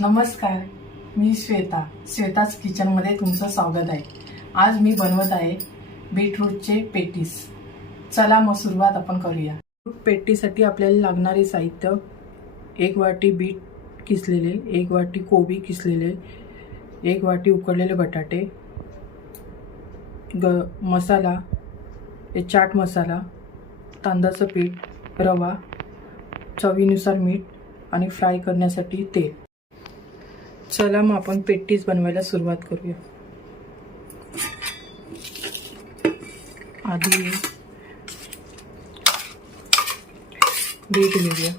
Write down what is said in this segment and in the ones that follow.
नमस्कार मी श्वेता. श्वेताच किचनमध्ये तुमचं स्वागत आहे. आज मी बनवत आहे बीटरूटचे पेटीस. चला मग सुरुवात आपण करूया. पेटीसाठी आपल्याला लागणारे साहित्य एक वाटी बीट किसलेले एक वाटी कोबी किसलेले एक वाटी उकडलेले बटाटे ग मसाला चाट मसाला तांदळाचं पीठ रवा चवीनुसार मीठ आणि फ्राय करण्यासाठी तेल. चला मग आपण पेटीस बनवायला सुरुवात करूया. आधी बीट घेऊया.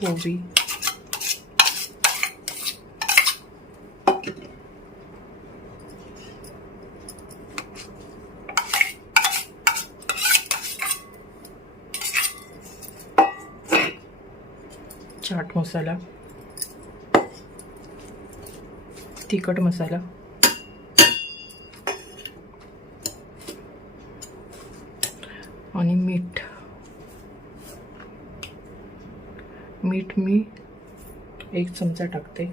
कोबी चाट मसाला. तिखट मसाला. आणि मीठ. मीठ मी एक चमचा टाकते.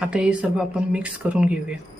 आता हे सर्व आपण मिक्स करून घेऊया.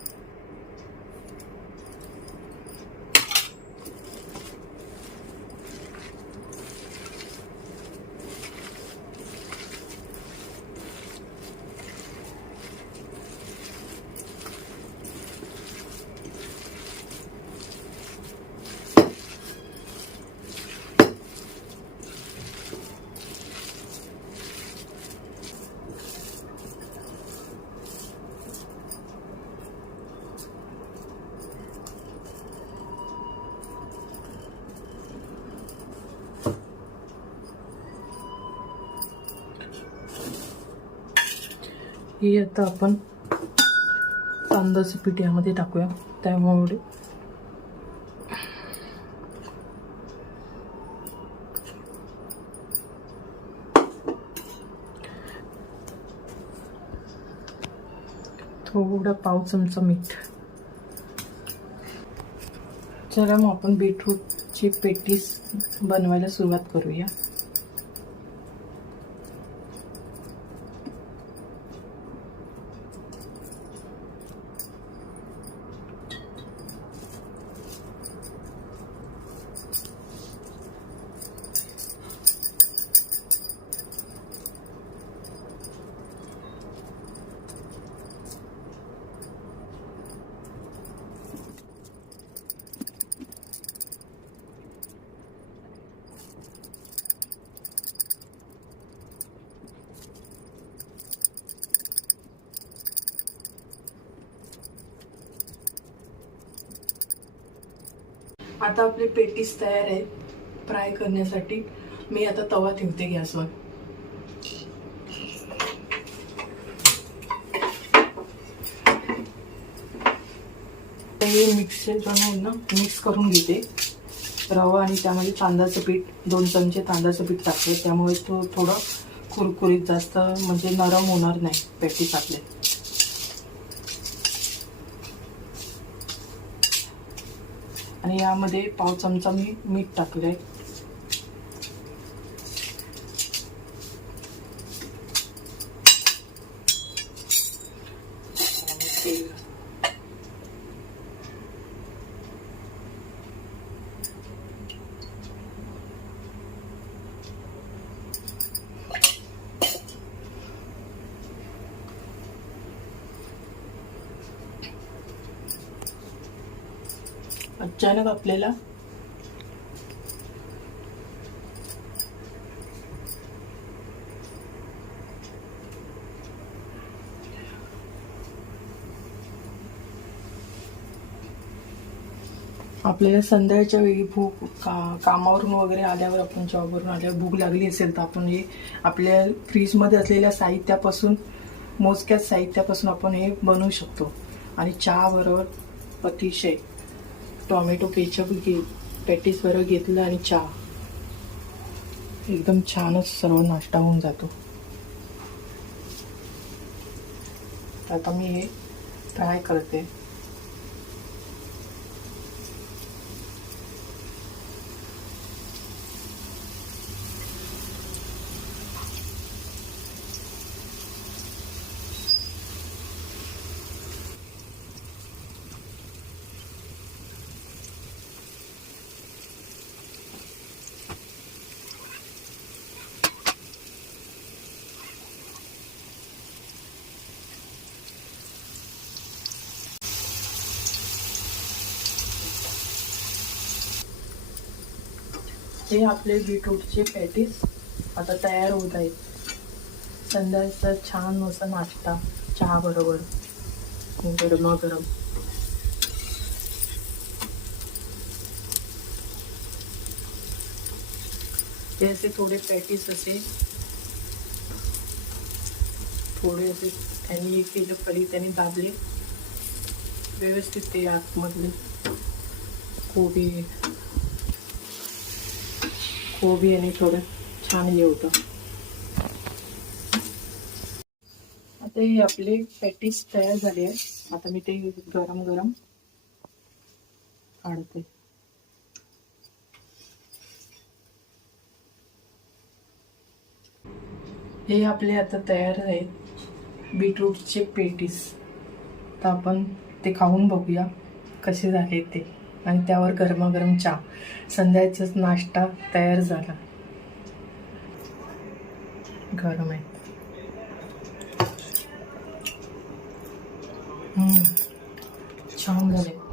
ही आता आपण तांदळाचं पीठ यामध्ये टाकूया. त्यामुळे थोडा पाव चमचा मीठ. चला मग आपण बीटरूटची पेटीस बनवायला सुरुवात करूया. आता आपले पेटीस तयार आहे फ्राय करण्यासाठी. मी आता तवा ठेवते गॅसवर. हे मिक्सर बनवून ना मिक्स करून घेते. रवा आणि त्यामध्ये तांदळाचं पीठ दोन चमचे तांदळाचं पीठ टाकते. त्यामुळे तो थोडं कुरकुरीत जास्त म्हणजे नरम होणार नाही पेटीस आपले आणि यामध्ये पाव चमचा मी मीठ टाकलं आहे अचानक आपल्याला आपल्याला संध्याकाळच्या वेळी भूक का कामावरून वगैरे आल्यावर आपण जॉबवरून आल्यावर भूक लागली असेल तर आपण हे आपल्या फ्रीजमध्ये असलेल्या साहित्यापासून मोजक्याच साहित्यापासून आपण हे बनवू शकतो. आणि चहा बरोबर अतिशय टॉमॅटो केचप घे पॅटीस बरं घेतलं आणि चहा. एकदम छानच सर्व नाश्ता होऊन जातो. आता मी हे फ्राय करते. हे आपले बीटरूटचे पॅटीस आता तयार होत आहेत. संध्याचा छान असा नाश्ता चहा बरोबर. गरमागरम ते असे थोडे पॅटीस असे. थोडे असे त्यांनी केलं खाली त्यांनी दाबले. व्यवस्थित ते आतमधले. कोबी कोबी आणि थोडं छान हे होतं. आता हे आपले पॅटीस तयार झाले आहे आता मी ते गरम गरम काढते. हे आपले आता तयार आहेत. बीटरूटचे पेटीस. तर आपण ते खाऊन बघूया कसे झाले ते. आणि त्यावर गरमागरम चहा. संध्याचाच नाश्ता तयार झाला. गरम आहे. हम्म. छान झाले.